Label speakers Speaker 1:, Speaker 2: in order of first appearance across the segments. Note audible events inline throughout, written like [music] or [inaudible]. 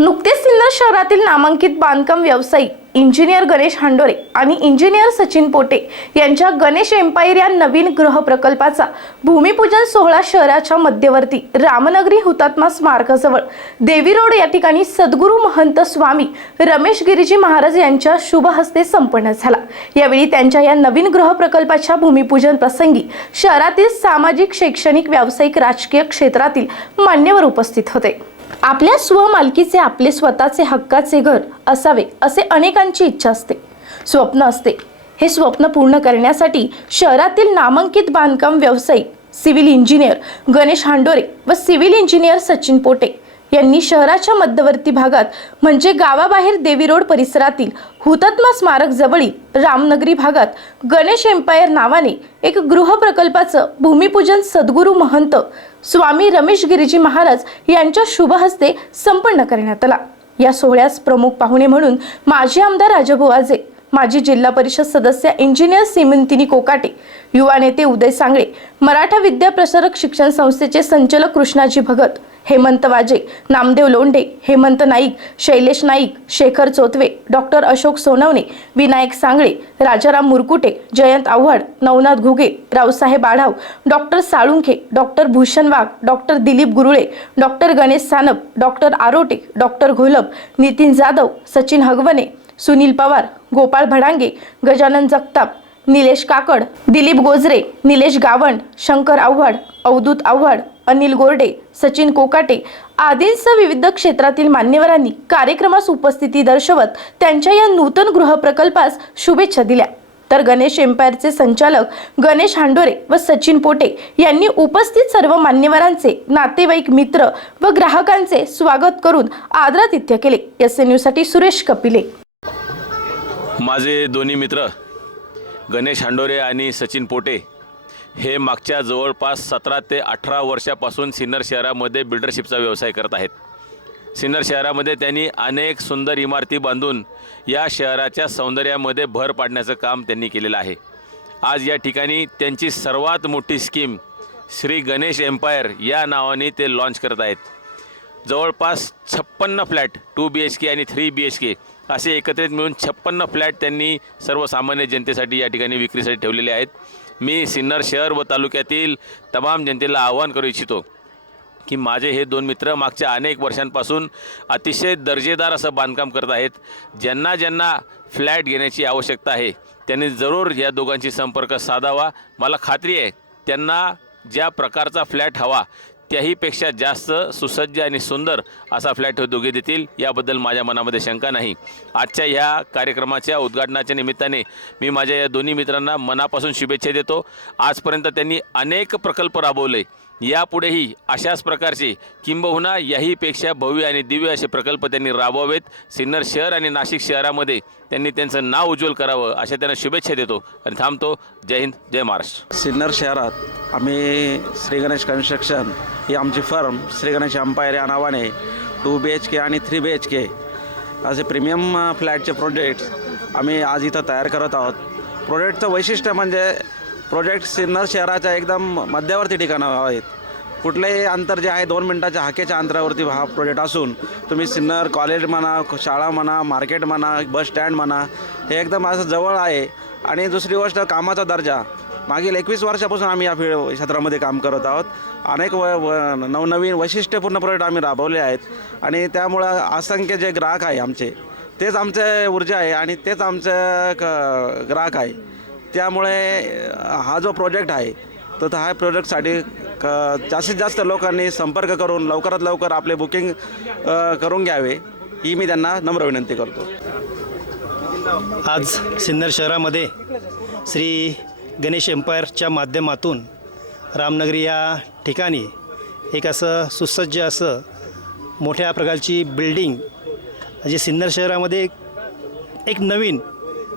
Speaker 1: नुकतेच सिन्नर शहरातील नामांकित बांधकाम व्यावसायिक इंजिनियर गणेश हांडोरे आणि इंजिनियर सचिन पोटे यांच्या गणेश एम्पायर या नवीन ग्रह प्रकल्पाचा भूमिपूजन सोहळा शहराच्या मध्यवर्ती रामनगरी हुतात्मा स्मारकाजवळ. देवी रोड या ठिकाणी सद्गुरू महंत स्वामी रमेश गिरीजी महाराज यांच्या शुभ हस्ते संपन्न झाला. यावेळी त्यांच्या या नवीन ग्रह प्रकल्पाच्या भूमिपूजन प्रसंगी शहरातील सामाजिक शैक्षणिक व्यावसायिक राजकीय क्षेत्रातील मान्यवर उपस्थित होते. आपल्या स्वमालकीचे आपले स्वतःचे हक्काचे घर असावे असे अनेकांची इच्छा असते. स्वप्न असते. हे स्वप्न पूर्ण करण्यासाठी शहरातील नामांकित बांधकाम व्यावसायिक सिव्हिल इंजिनियर गणेश हांडोरे व सिव्हिल इंजिनियर सचिन पोटे यांनी शहराच्या मध्यवर्ती भागात म्हणजे गावाबाहेर देवी रोड परिसरातील हुतात्मा स्मारक जवळील रामनगरी भागात गणेश एम्पायर नावाने एक गृह प्रकल्पाचं भूमिपूजन सद्गुरू महंत स्वामी रमेश गिरीजी महाराज यांच्या शुभ हस्ते संपन्न करण्यात आला. या सोहळ्यास प्रमुख पाहुणे म्हणून माजी आमदार राजाभाऊ आजे माजी जिल्हा परिषद सदस्य इंजिनियर सिमंतिनी कोकाटे युवा नेते उदय सांगळे मराठा विद्या प्रसारक शिक्षण संस्थेचे संचालक Krishnaji Bhagat Hemant Waje Namdev Londhe Hemant Naik Shailesh Naik Shekhar Chotwe doctor Ashok Sonawane Vinayak Sangle Rajaram Murkute Jayant Awhad Navnath Ghuge Raosaheb Adhav doctor Salunkhe doctor Bhushan Wagh doctor Dilip Gurule doctor Ganesh Sanap doctor Arote doctor Gholap Nitin Jadhav Sachin Hagawane Sunil Pawar Gopal Bhadange Gajanan Jagtap Nilesh Kakad Dilip Gojare Nilesh Gawand Shankar Awhad Avadhoot Awhad Anil Gorde Sachin Kokate आदींसह विविध क्षेत्रातील मान्यवरांनी कार्यक्रमास उपस्थिती दर्शवत त्यांच्या या नूतन गृहप्रकल्पास शुभेच्छा दिल्या. तर गणेश एम्पायरचे संचालक गणेश हांडोरे व सचिन पोटे यांनी उपस्थित सर्व मान्यवरांचे नातेवाईक मित्र व ग्राहकांचे स्वागत करून आदरातिथ्य केले. एस एनसाठी सुरेश कपिले.
Speaker 2: माझे दोन्ही मित्र गणेश हांडोरे आणि सचिन पोटे हे मागच्या जवळपास सतरा ते अठरा वर्षापासून सिन्नर शहरामध्ये बिल्डरशिपचा व्यवसाय करत आहेत. सिन्नर शहरामध्ये त्यांनी अनेक सुंदर इमारती बांधून या शहराच्या सौंदर्यामध्ये भर पाडण्याचं काम त्यांनी केलेलं आहे. आज या ठिकाणी त्यांची सर्वात मोठी स्कीम श्री गणेश एम्पायर या नावाने ते लॉन्च करत आहेत. जवळपास छप्पन्न flat two B H K आणि थ्री बी एच के असे एकत्रित मिळून छप्पन्न फ्लॅट त्यांनी सर्वसामान्य जनतेसाठी या ठिकाणी विक्रीसाठी ठेवलेले आहेत. मी सिन्नर शहर व तालुक्यातील तमाम जनतेला आवाहन करू इच्छितो की माझे हे दोन मित्र मागच्या अनेक वर्षांपासून अतिशय दर्जेदार असं बांधकाम करत आहेत. ज्यांना ज्यांना फ्लॅट घेण्याची आवश्यकता आहे त्यांनी जरूर या दोघांशी संपर्क साधावा. मला खात्री आहे त्यांना ज्या प्रकारचा फ्लॅट हवा त्याहीपेक्षा जास्त सुसज्ज आणि सुंदर असा फ्लॅट हे दोघे देतील. याबद्दल माझ्या मनामध्ये शंका नाही. आजच्या ह्या कार्यक्रमाच्या उद्घाटनाच्या निमित्ताने मी माझ्या या दोन्ही मित्रांना मनापासून शुभेच्छा देतो. आजपर्यंत त्यांनी अनेक प्रकल्प राबवले. यापुढेही अशाच प्रकारचे किंबहुना याहीपेक्षा भव्य आणि दिव्य असे प्रकल्प त्यांनी राबवावेत. सिन्नर शहर आणि नाशिक शहरामध्ये त्यांनी त्यांचं नाव उज्ज्वल करावं अशा त्यांना शुभेच्छा देतो. आणि थांबतो. जय हिंद जय महाराष्ट्र.
Speaker 3: सिन्नर शहरात आम्ही श्री गणेश कन्स्ट्रक्शन ही आमची फर्म श्री गणेश अंपायर या नावाने टू बी एच के आणि थ्री बी एच के असे प्रीमियम फ्लॅटचे प्रोजेक्ट्स आम्ही आज इथं तयार करत आहोत. प्रोजेक्टचं वैशिष्ट्य म्हणजे प्रोजेक्ट सिन्नर शहराच्या एकदम मध्यवर्ती ठिकाणावर आहेत. कुठलेही अंतर जे आहे दोन मिनटाच्या हाकेच्या अंतरावरती हा प्रोजेक्ट असून तुम्ही सिन्नर कॉलेज म्हणा शाळा म्हणा मार्केट म्हणा बस स्टँड म्हणा हे एकदम असं जवळ आहे. आणि दुसरी गोष्ट कामाचा दर्जा. मागील एकवीस वर्षापासून आम्ही या फील्ड क्षेत्रामध्ये काम करत आहोत. अनेक व नवनवीन वैशिष्ट्यपूर्ण प्रोजेक्ट आम्ही राबवले आहेत. आणि त्यामुळं असंख्य जे ग्राहक आहे आमचे तेच आमचे ऊर्जा आहे आणि तेच आमचं क ग्राहक आहे. त्यामुळे हा जो प्रोजेक्ट आहे तर हा प्रोजेक्टसाठी क जास्तीत जास्त लोकांनी संपर्क करून लवकरात लवकर आपले बुकिंग करून घ्यावे ही मी त्यांना नम्र विनंती करतो.
Speaker 4: आज सिन्नर शहरामध्ये श्री गणेश एम्पायरच्या माध्यमातून रामनगरी या ठिकाणी एक असं सुसज्ज असं मोठ्या प्रकारची बिल्डिंग म्हणजे सिन्नर शहरामध्ये एक नवीन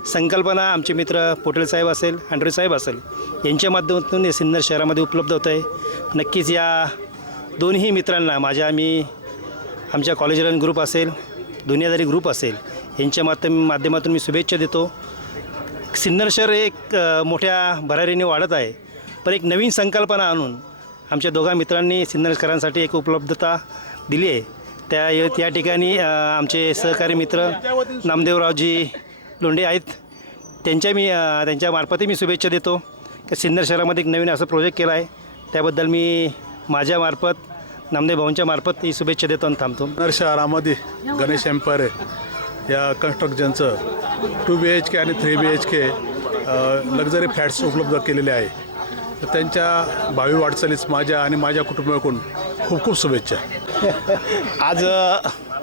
Speaker 4: संकल्पना आमचे मित्र पोटेल साहेब असेल हांडरे साहेब असेल यांच्या माध्यमातून हे सिन्नर शहरामध्ये उपलब्ध होत आहे. नक्कीच या दोन्ही मित्रांना माझ्या मी आमच्या कॉलेज रन ग्रुप असेल दुनियादारी ग्रुप असेल यांच्या माध्यम माध्यमातून मी शुभेच्छा देतो. सिन्नर शहर एक मोठ्या भरारीने वाढत आहे. पण एक नवीन संकल्पना आणून आमच्या दोघा मित्रांनी सिन्नरकरांसाठी एक उपलब्धता दिली आहे. त्या या ठिकाणी आमचे सहकारी मित्र नामदेवरावजी लोंढे आहेत. त्यांच्या मी त्यांच्या मार्फतही मी शुभेच्छा देतो. की सिन्नर शहरामध्ये एक नवीन असं प्रोजेक्ट केला आहे. त्याबद्दल मी माझ्या मार्फत नामदेव भाऊंच्या मार्फत ही शुभेच्छा देतो आणि थांबतो.
Speaker 5: नगर शहरामध्ये गणेश एम्पायर या कन्स्ट्रक्शनचं टू बी एच के आणि three B H K luxury flats उपलब्ध केलेले आहे. तर त्यांच्या भावी वाटचालीस माझ्या आणि माझ्या कुटुंबाकडून खूप खूप शुभेच्छा. [laughs]
Speaker 6: आज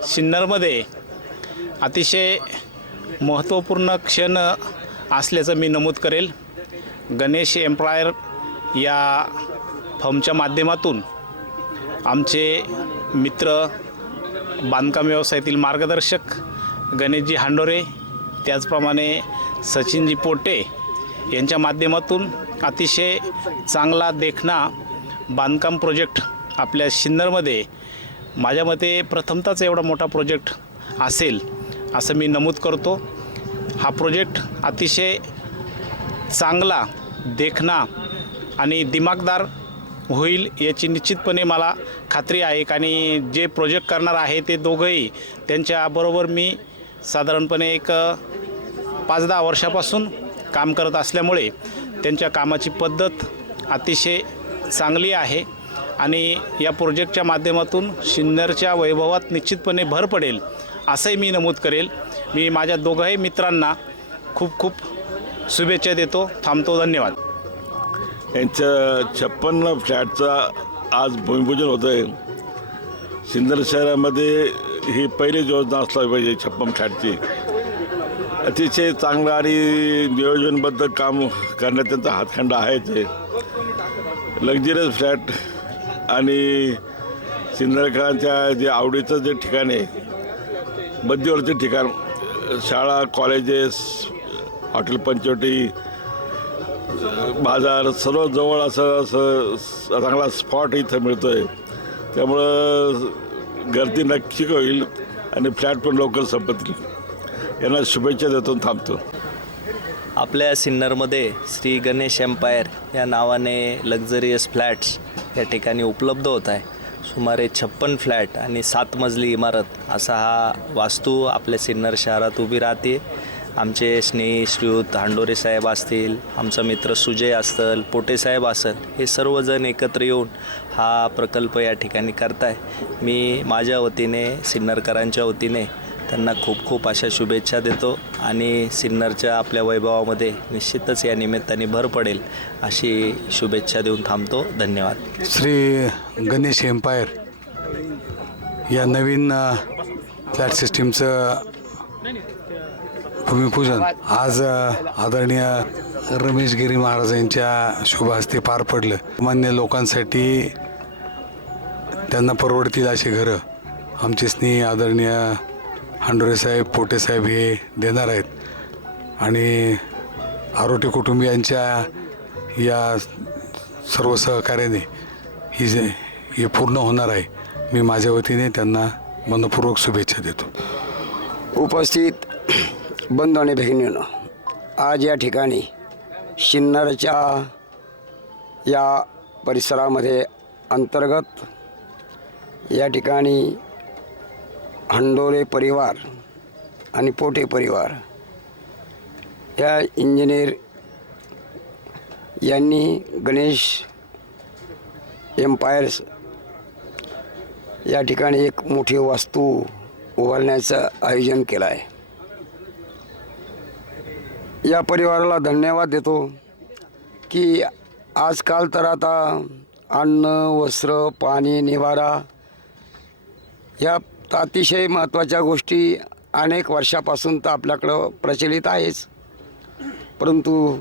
Speaker 6: सिन्नरमध्ये अतिशय महत्त्वपूर्ण क्षण असल्याचं मी नमूद करेल. गणेश एम्प्लॉयर या फर्मच्या माध्यमातून आमचे मित्र बांधकाम व्यवसायातील मार्गदर्शक गणेशजी हांडोरे त्याचप्रमाणे सचिनजी पोटे यांच्या माध्यमातून अतिशय चांगला देखणा बांधकाम प्रोजेक्ट आपल्या सिन्नरमध्ये माझ्या मते प्रथमतच एवढा मोठा प्रोजेक्ट असेल. असं मी नमूद करतो. हा प्रोजेक्ट अतिशय चांगला देखणा आणि दिमागदार होईल याची निश्चितपणे मला खात्री आहे. आणि जे प्रोजेक्ट करणार आहे ते दोघंही त्यांच्याबरोबर मी साधारणपणे एक पाच दहा वर्षापासून काम करत असल्यामुळे त्यांच्या कामाची पद्धत अतिशय चांगली आहे. आणि या प्रोजेक्टच्या माध्यमातून सिन्नरच्या वैभवात निश्चितपणे भर पडेल. असंही मी नमूद करेल. मी माझ्या दोघंही मित्रांना खूप खूप शुभेच्छा देतो. थांबतो. धन्यवाद.
Speaker 7: यांचं छप्पन्न फ्लॅटचा आज भूमिपूजन होतं आहे सिन्नर शहरामध्ये ही पहिली योजना असली पाहिजे छप्पन फ्लॅटची. अतिशय चांगलं आणि नियोजनबद्ध काम करण्यात त्यांचा हातखंडा आहे ते लक्झरियस फ्लॅट आणि सिंदरकरांच्या जे आवडीचं जे ठिकाण आहे मध्यवर्ती ठिकाण शाळा कॉलेजेस हॉटेल पंचवटी बाजार सर्व जवळ असं असं चांगला स्पॉट इथं मिळतो आहे त्यामुळं गर्दी नक्की होईल आणि फ्लॅट पण लवकर संपतील. यांना शुभेच्छा देतो थांबतो.
Speaker 8: आपल्या सिन्नरमध्ये श्री गणेश एम्पायर या नावाने लक्झरियस फ्लॅट्स या ठिकाणी उपलब्ध होत आहे. सुमारे छप्पन फ्लॅट आणि सात मजली इमारत असा हा वास्तू आपल्या सिन्नर शहरात उभी राहते. आमचे स्नेही श्रीयुत हांडोरे साहेब असतील आमचा मित्र सुजय असतील पोटे साहेब असेल हे सर्वजण एकत्र येऊन हा प्रकल्प या ठिकाणी करताय. मी माझ्या वतीने सिन्नरकरांच्या वतीने त्यांना खूप खूप अशा शुभेच्छा देतो आणि सिन्नरच्या आपल्या वैभवामध्ये निश्चितच या निमित्ताने भर पडेल अशी शुभेच्छा देऊन थांबतो. धन्यवाद.
Speaker 5: श्री गणेश एम्पायर या नवीन फ्लॅट सिस्टीमचं भूमिपूजन. आज आदरणीय रमेश गिरी महाराज यांच्या शुभ हस्ते पार पडलं. सामान्य लोकांसाठी त्यांना परवडतील अशी घरं. आमचे स्नेही आदरणीय हांडोरे साहेब पोटे साहेब हे देणार आहेत. आणि आरोटे कुटुंबियांच्या या सर्व सहकार्याने ही जे हे पूर्ण होणार आहे मी माझ्या वतीने त्यांना मनपूर्वक शुभेच्छा देतो.
Speaker 9: उपस्थित बंधू आणि भगिनीनं आज या ठिकाणी शिन्नरच्या या परिसरामध्ये अंतर्गत या ठिकाणी हंडोरे परिवार आणि पोटे परिवार. या इंजिनियर यांनी गणेश एम्पायर्स या ठिकाणी एक मोठी वास्तू उभारण्याचं आयोजन केलं आहे या परिवाराला धन्यवाद देतो की आजकाल तर आता अन्न वस्त्र पाणी निवारा या तर अतिशय महत्त्वाच्या गोष्टी अनेक वर्षापासून तर आपल्याकडं प्रचलित आहेच. परंतु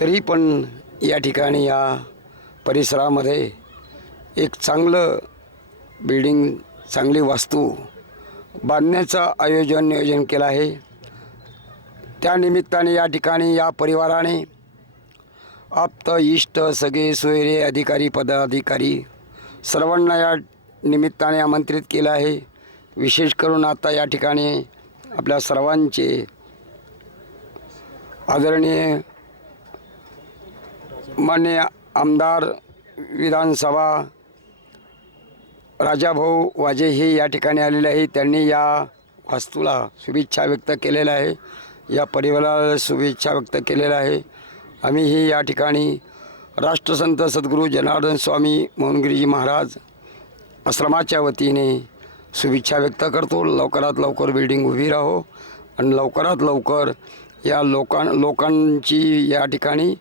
Speaker 9: तरी पण या ठिकाणी या परिसरामध्ये एक चांगलं बिल्डिंग चांगली वास्तू बांधण्याचं आयोजन नियोजन केलं आहे. त्या निमित्ताने या ठिकाणी या परिवाराने आप्त इष्ट सगळे सोयरे अधिकारी पदाधिकारी सर्वांना या निमित्ताने आमंत्रित केलं आहे. विशेष करून आता या ठिकाणी आपल्या सर्वांचे आदरणीय मान्य आमदार विधानसभा राजाभाऊ वाजे हे या ठिकाणी आलेले आहे त्यांनी या वास्तूला शुभेच्छा व्यक्त केलेल्या आहे. या परिवाराला शुभेच्छा व्यक्त केलेल्या आहे. आम्हीही या ठिकाणी राष्ट्रसंत सद्गुरू जनार्दन स्वामी मोहनगिरीजी महाराज आश्रमाच्या वतीने शुभेच्छा व्यक्त करतो. लवकरात लवकर बिल्डिंग उभी राहो आणि लवकरात लवकर या लोकां लोकांची या ठिकाणी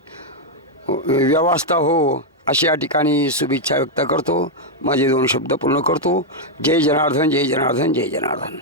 Speaker 9: व्यवस्था हो अशी या ठिकाणी शुभेच्छा व्यक्त करतो. माझे दोन शब्द पूर्ण करतो. जय जनार्दन जय जनार्दन जय जनार्दन.